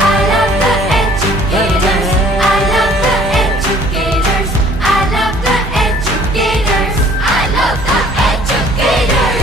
I love the educators. I love the educators. I love the educators. I love the educators.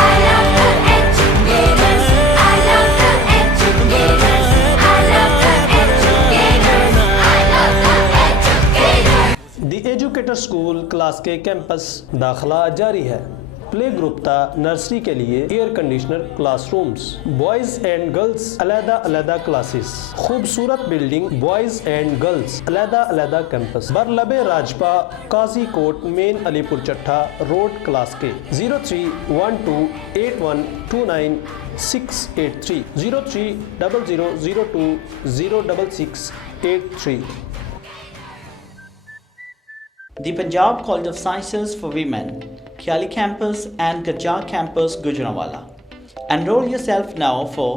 I love the educators. I love the educators. I love the educators. I love the educators. The educator school class کے campus داخلہ جاری ہے۔ Play group تا nursery کے لیے air conditioner class rooms, boys and girls علیحدہ classes, خوبصورت building, boys and girls علیحدہ کیمپس، برلب راجپا، قاضی کوٹ مین علی پور چٹھا روڈ کلاس کے 031281298683 0300020663۔ The Punjab College of Sciences for Women, Khiali Campus and Gajjar Campus, Gujranwala. Enroll yourself now for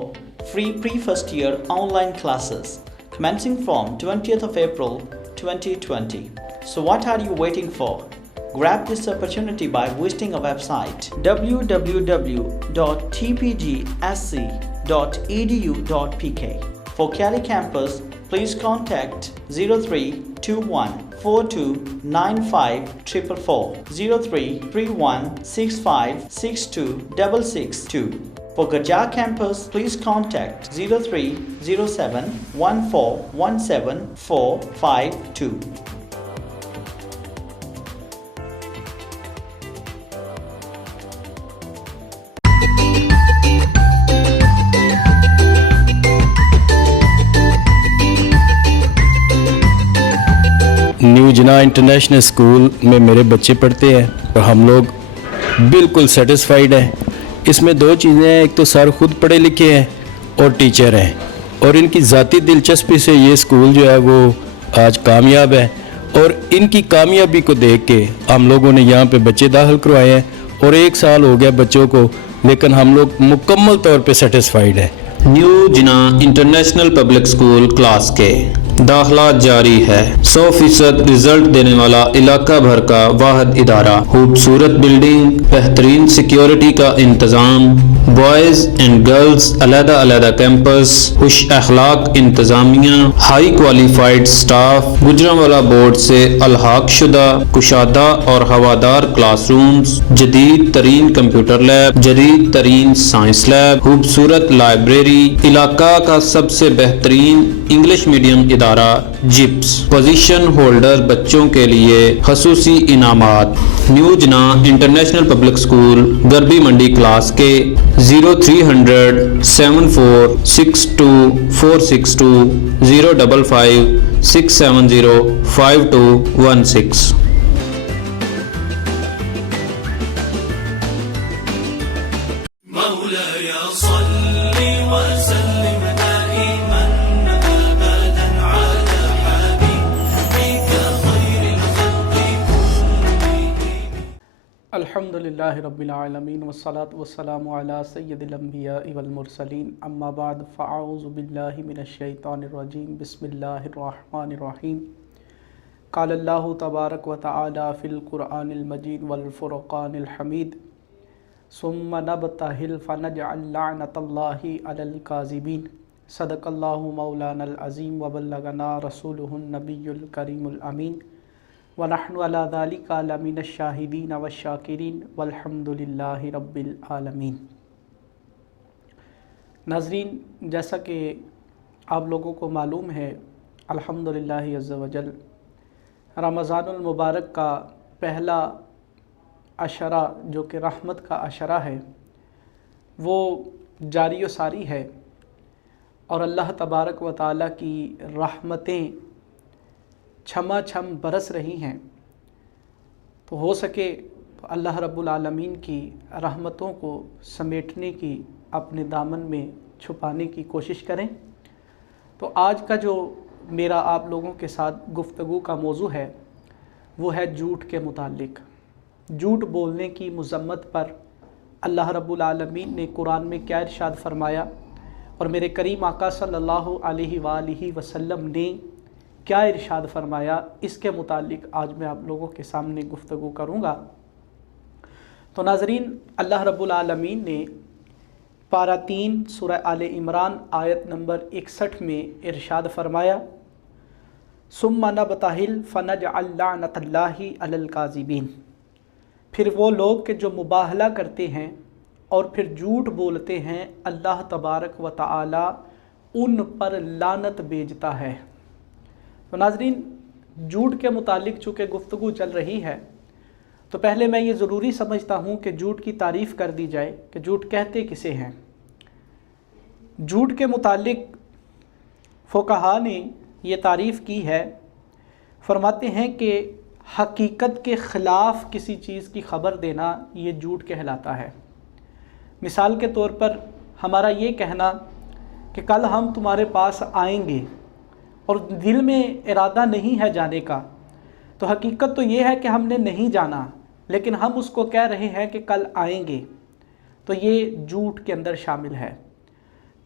free pre-first year online classes commencing from 20th of April 2020. So what are you waiting for? Grab this opportunity by visiting our website www.tpgsc.edu.pk. For Khiali Campus, please contact 0321429544, 033165626662. For Gajjar Campus, please contact 0307141752. New Jinnah international school میں میرے بچے پڑھتے ہیں اور ہم لوگ بالکل satisfied ہیں۔ اس میں دو چیزیں ہیں، ایک تو سر خود پڑھے لکھے ہیں اور ٹیچر ہیں، اور ان کی ذاتی دلچسپی سے یہ اسکول جو ہے وہ آج کامیاب ہے، اور ان کی کامیابی کو دیکھ کے ہم لوگوں نے یہاں پہ بچے داخل کروائے ہیں، اور 1 سال ہو گیا بچوں کو، لیکن ہم لوگ مکمل طور پہ سیٹسفائیڈ ہیں۔ نیو جناح انٹرنیشنل پبلک اسکول کلاس کے داخلہ جاری ہے۔ 100% رزلٹ دینے والا علاقہ بھر کا واحد ادارہ، خوبصورت بلڈنگ، بہترین سیکیورٹی کا انتظام، بوائز اینڈ گرلز علیحدہ کیمپس، خوش اخلاق انتظامیہ، high qualified staff, Gujranwala board سے الحاق شدہ کشادہ اور ہوادار کلاس رومز، جدید ترین کمپیوٹر لیب، جدید ترین سائنس لیب، خوبصورت لائبریری، علاقہ کا سب سے بہترین انگلش میڈیم ادارہ جپس، پوزیشن ہولڈر بچوں کے لیے خصوصی انعامات۔ نیو جناح انٹرنیشنل پبلک اسکول گربی منڈی کلاس کے 037462462462 05567052216۔ الحمدللہ رب العالمین والصلاة والسلام علی سید الانبیاء والمرسلین، اما بعد فاعوذ باللہ من الشیطان الرجیم، بسم اللہ الرحمن الرحیم۔ قال اللہ تبارک و تعالی فی القرآن المجید والفرقان الحمید، ثم نبتہل فنجعل لعنۃ اللہ علی الکاذبین، صدق اللہ مولانا العظیم وبلغنا رسولہ النبی الکریم الامین، وَنَحْنُ عَلَى ذَلِكَ لَمِنَ الشَّاهِدِينَ وَالشَّاكِرِينَ وَالْحَمْدُ لِلَّهِ رَبِّ الْعَالَمِينَ۔ ناظرین، جیسا کہ آپ لوگوں کو معلوم ہے، الحمدللہ عز و جل رمضان المبارک کا پہلا عشرہ جو کہ رحمت کا عشرہ ہے، وہ جاری و ساری ہے، اور اللہ تبارک و تعالیٰ کی رحمتیں چھما چھم برس رہی ہیں۔ تو ہو سکے تو اللہ رب العالمین کی رحمتوں کو سمیٹنے کی، اپنے دامن میں چھپانے کی کوشش کریں۔ تو آج کا جو میرا آپ لوگوں کے ساتھ گفتگو کا موضوع ہے وہ ہے جھوٹ کے متعلق۔ جھوٹ بولنے کی مذمت پر اللہ رب العالمین نے قرآن میں کیا ارشاد فرمایا اور میرے کریم آقا صلی اللہ علیہ وآلہ وسلم نے کیا ارشاد فرمایا، اس کے متعلق آج میں آپ لوگوں کے سامنے گفتگو کروں گا۔ تو ناظرین، اللہ رب العالمین نے پارہ 3 سورہ آل عمران آیت نمبر 61 میں ارشاد فرمایا، ثم نبتہل فنجعل لعنۃ اللہ علی الکاذبین، پھر وہ لوگ کہ جو مباہلہ کرتے ہیں اور پھر جھوٹ بولتے ہیں، اللہ تبارک و تعالی ان پر لعنت بھیجتا ہے۔ تو ناظرین، جھوٹ کے متعلق چونکہ گفتگو چل رہی ہے تو پہلے میں یہ ضروری سمجھتا ہوں کہ جھوٹ کی تعریف کر دی جائے کہ جھوٹ کہتے کسے ہیں۔ جھوٹ کے متعلق فقہا نے یہ تعریف کی ہے، فرماتے ہیں کہ حقیقت کے خلاف کسی چیز کی خبر دینا یہ جھوٹ کہلاتا ہے۔ مثال کے طور پر ہمارا یہ کہنا کہ کل ہم تمہارے پاس آئیں گے اور دل میں ارادہ نہیں ہے جانے کا، تو حقیقت تو یہ ہے کہ ہم نے نہیں جانا، لیکن ہم اس کو کہہ رہے ہیں کہ کل آئیں گے، تو یہ جھوٹ کے اندر شامل ہے۔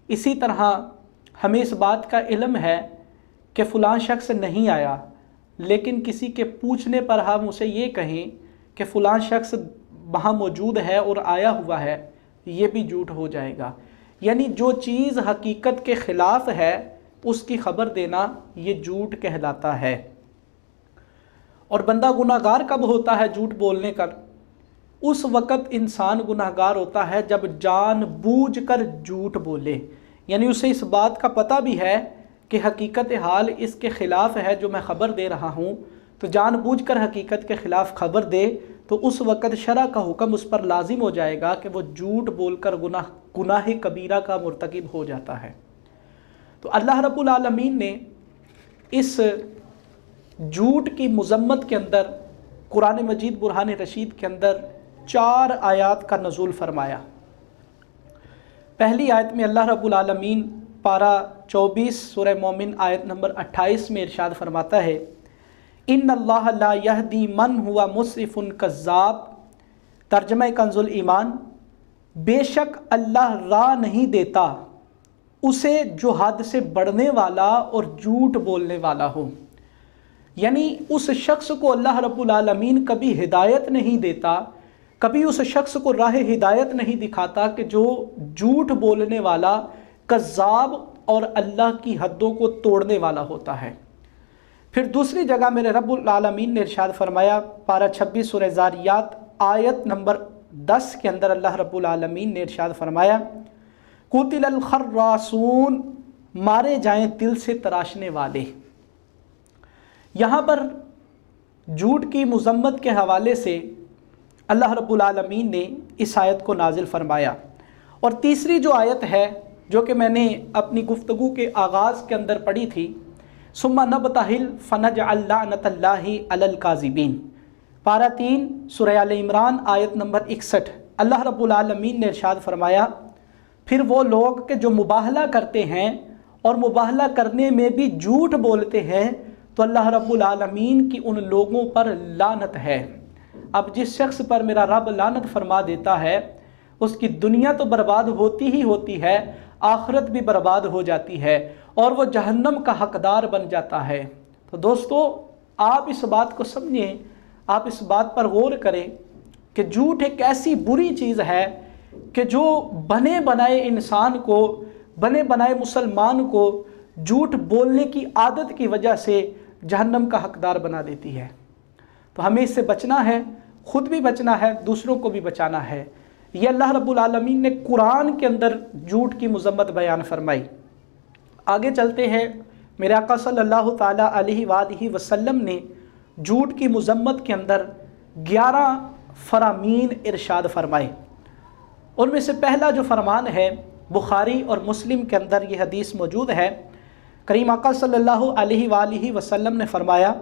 اسی طرح ہمیں اس بات کا علم ہے کہ فلاں شخص نہیں آیا، لیکن کسی کے پوچھنے پر ہم اسے یہ کہیں کہ فلاں شخص وہاں موجود ہے اور آیا ہوا ہے، یہ بھی جھوٹ ہو جائے گا۔ یعنی جو چیز حقیقت کے خلاف ہے اس کی خبر دینا یہ جھوٹ کہلاتا ہے۔ اور بندہ گناہ گار کب ہوتا ہے جھوٹ بولنے کا؟ اس وقت انسان گناہ گار ہوتا ہے جب جان بوجھ کر جھوٹ بولے، یعنی اسے اس بات کا پتہ بھی ہے کہ حقیقت حال اس کے خلاف ہے جو میں خبر دے رہا ہوں، تو جان بوجھ کر حقیقت کے خلاف خبر دے تو اس وقت شرع کا حکم اس پر لازم ہو جائے گا کہ وہ جھوٹ بول کر گناہ کبیرہ کا مرتکب ہو جاتا ہے۔ تو اللہ رب العالمین نے اس جھوٹ کی مذمت کے اندر قرآن مجید برہان رشید کے اندر 4 آیات کا نزول فرمایا۔ پہلی آیت میں اللہ رب العالمین پارہ 24 سورہ مومن آیت نمبر 28 میں ارشاد فرماتا ہے، ان اللہ لا یہدی من ہوا مسرف کذاب، ترجمہ کنز الایمان، بے شک اللہ راہ نہیں دیتا اسے جو حد سے بڑھنے والا اور جھوٹ بولنے والا ہو۔ یعنی اس شخص کو اللہ رب العالمین کبھی ہدایت نہیں دیتا، کبھی اس شخص کو راہ ہدایت نہیں دکھاتا کہ جو جھوٹ بولنے والا، کذاب اور اللہ کی حدوں کو توڑنے والا ہوتا ہے۔ پھر دوسری جگہ میرے رب العالمین نے ارشاد فرمایا، پارہ 26 سورہ زاریات آیت نمبر 10 کے اندر اللہ رب العالمین نے ارشاد فرمایا، قتل الخراسون، مارے جائیں دل سے تراشنے والے۔ یہاں پر جھوٹ کی مذمت کے حوالے سے اللہ رب العالمین نے اس آیت کو نازل فرمایا۔ اور تیسری جو آیت ہے جو کہ میں نے اپنی گفتگو کے آغاز کے اندر پڑھی تھی، ثم نبتہل فنجعل لعنۃ اللہ علی الکاذبین، پارہ 3 سورہ آل عمران آیت نمبر 61، اللہ رب العالمین نے ارشاد فرمایا، پھر وہ لوگ کہ جو مباہلہ کرتے ہیں اور مباہلہ کرنے میں بھی جھوٹ بولتے ہیں تو اللہ رب العالمین کی ان لوگوں پر لعنت ہے۔ اب جس شخص پر میرا رب لعنت فرما دیتا ہے اس کی دنیا تو برباد ہوتی ہی ہوتی ہے، آخرت بھی برباد ہو جاتی ہے اور وہ جہنم کا حقدار بن جاتا ہے۔ تو دوستو، آپ اس بات کو سمجھیں، آپ اس بات پر غور کریں کہ جھوٹ ایک ایسی بری چیز ہے کہ جو بنے بنائے انسان کو، بنے بنائے مسلمان کو جھوٹ بولنے کی عادت کی وجہ سے جہنم کا حقدار بنا دیتی ہے۔ تو ہمیں اس سے بچنا ہے، خود بھی بچنا ہے، دوسروں کو بھی بچانا ہے۔ یہ اللہ رب العالمین نے قرآن کے اندر جھوٹ کی مذمت بیان فرمائی۔ آگے چلتے ہیں، میرے آقا صلی اللہ تعالیٰ علیہ وآلہ وسلم نے جھوٹ کی مذمت کے اندر 11 فرامین ارشاد فرمائے۔ ان میں سے پہلا جو فرمان ہے، بخاری اور مسلم کے اندر یہ حدیث موجود ہے، کریم آقا صلی اللہ علیہ وآلہ وسلم نے فرمایا،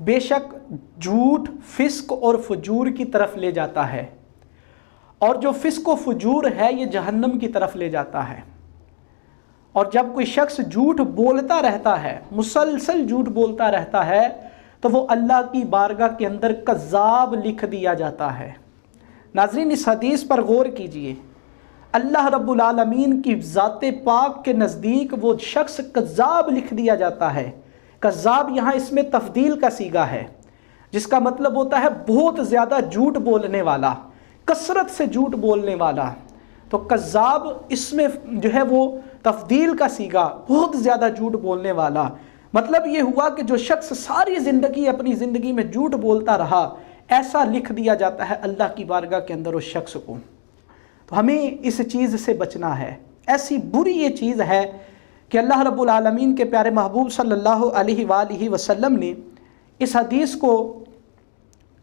بے شک جھوٹ فسق اور فجور کی طرف لے جاتا ہے، اور جو فسق و فجور ہے یہ جہنم کی طرف لے جاتا ہے۔ اور جب کوئی شخص جھوٹ بولتا رہتا ہے، مسلسل جھوٹ بولتا رہتا ہے، تو وہ اللہ کی بارگاہ کے اندر کذاب لکھ دیا جاتا ہے۔ ناظرین اس حدیث پر غور کیجئے، اللہ رب العالمین کی ذات پاک کے نزدیک وہ شخص کذاب لکھ دیا جاتا ہے۔ کذاب یہاں اس میں تفضیل کا صیغہ ہے، جس کا مطلب ہوتا ہے بہت زیادہ جھوٹ بولنے والا، کثرت سے جھوٹ بولنے والا۔ تو کذاب اس میں جو ہے وہ تفضیل کا صیغہ، بہت زیادہ جھوٹ بولنے والا، مطلب یہ ہوا کہ جو شخص ساری زندگی اپنی زندگی میں جھوٹ بولتا رہا، ایسا لکھ دیا جاتا ہے اللہ کی بارگاہ کے اندر اس شخص کو۔ تو ہمیں اس چیز سے بچنا ہے۔ ایسی بری یہ چیز ہے کہ اللہ رب العالمین کے پیارے محبوب صلی اللہ علیہ وآلہ وسلم نے اس حدیث کو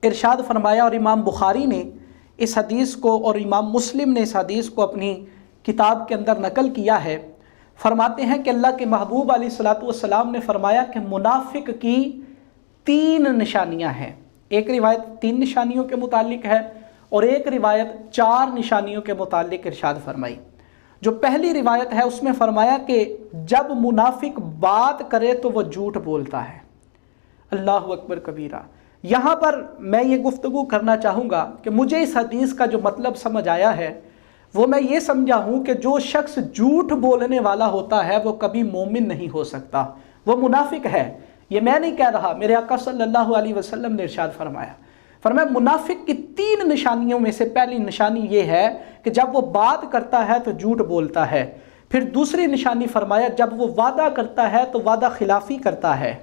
ارشاد فرمایا، اور امام بخاری نے اس حدیث کو اور امام مسلم نے اس حدیث کو اپنی کتاب کے اندر نقل کیا ہے۔ فرماتے ہیں کہ اللہ کے محبوب علیہ الصلوۃ والسلام نے فرمایا کہ منافق کی 3 نشانیاں ہیں۔ ایک روایت 3 نشانیوں کے متعلق ہے اور ایک روایت 4 نشانیوں کے متعلق ارشاد فرمائی۔ جو پہلی روایت ہے اس میں فرمایا کہ جب منافق بات کرے تو وہ جھوٹ بولتا ہے۔ اللہ اکبر کبیرہ۔ یہاں پر میں یہ گفتگو کرنا چاہوں گا کہ مجھے اس حدیث کا جو مطلب سمجھ آیا ہے وہ میں یہ سمجھا ہوں کہ جو شخص جھوٹ بولنے والا ہوتا ہے وہ کبھی مومن نہیں ہو سکتا، وہ منافق ہے۔ یہ میں نہیں کہہ رہا، میرے آقا صلی اللہ علیہ وسلم نے ارشاد فرمایا منافق کی 3 نشانیوں میں سے پہلی نشانی یہ ہے کہ جب وہ بات کرتا ہے تو جھوٹ بولتا ہے۔ پھر دوسری نشانی فرمایا جب وہ وعدہ کرتا ہے تو وعدہ خلافی کرتا ہے،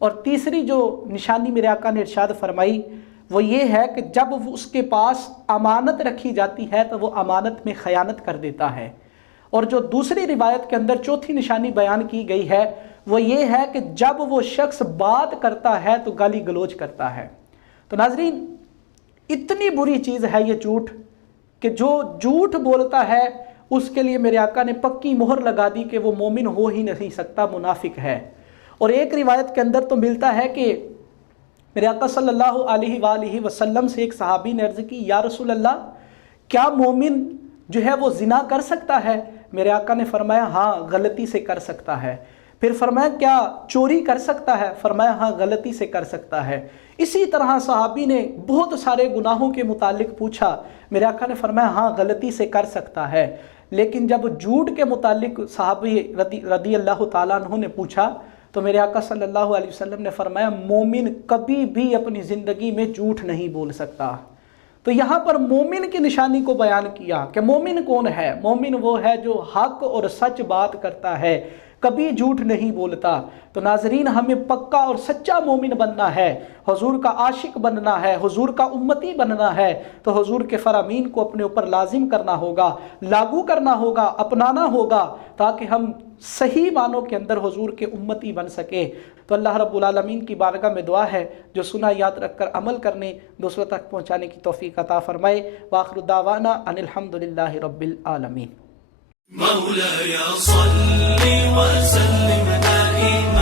اور تیسری جو نشانی میرے آقا نے ارشاد فرمائی وہ یہ ہے کہ جب وہ اس کے پاس امانت رکھی جاتی ہے تو وہ امانت میں خیانت کر دیتا ہے۔ اور جو دوسری روایت کے اندر چوتھی نشانی بیان کی گئی ہے وہ یہ ہے کہ جب وہ شخص بات کرتا ہے تو گالی گلوچ کرتا ہے۔ تو ناظرین اتنی بری چیز ہے یہ جھوٹ کہ جو جھوٹ بولتا ہے اس کے لیے میرے آقا نے پکی مہر لگا دی کہ وہ مومن ہو ہی نہیں سکتا، منافق ہے۔ اور ایک روایت کے اندر تو ملتا ہے کہ میرے آقا صلی اللہ علیہ وآلہ وسلم سے ایک صحابی نے عرض کی، یا رسول اللہ کیا مومن جو ہے وہ زنا کر سکتا ہے؟ میرے آقا نے فرمایا ہاں غلطی سے کر سکتا ہے۔ پھر فرمایا کیا چوری کر سکتا ہے؟ فرمایا ہاں غلطی سے کر سکتا ہے۔ اسی طرح صحابی نے بہت سارے گناہوں کے متعلق پوچھا، میرے آقا نے فرمایا ہاں غلطی سے کر سکتا ہے۔ لیکن جب جھوٹ کے متعلق صحابی رضی اللہ تعالیٰ عنہ نے پوچھا تو میرے آقا صلی اللہ علیہ وسلم نے فرمایا مومن کبھی بھی اپنی زندگی میں جھوٹ نہیں بول سکتا۔ تو یہاں پر مومن کی نشانی کو بیان کیا کہ مومن کون ہے؟ مومن وہ ہے جو حق اور سچ بات کرتا ہے، کبھی جھوٹ نہیں بولتا۔ تو ناظرین ہمیں پکا اور سچا مومن بننا ہے، حضور کا عاشق بننا ہے، حضور کا امتی بننا ہے۔ تو حضور کے فرامین کو اپنے اوپر لازم کرنا ہوگا، لاگو کرنا ہوگا، اپنانا ہوگا، تاکہ ہم صحیح معنوں کے اندر حضور کے امتی بن سکے۔ تو اللہ رب العالمین کی بارگاہ میں دعا ہے جو سنا یاد رکھ کر عمل کرنے دوسروں تک پہنچانے کی توفیق عطا فرمائے۔ وآخر دعوانا ان الحمدللہ رب العالمین۔ مولاي صل وسلم دائما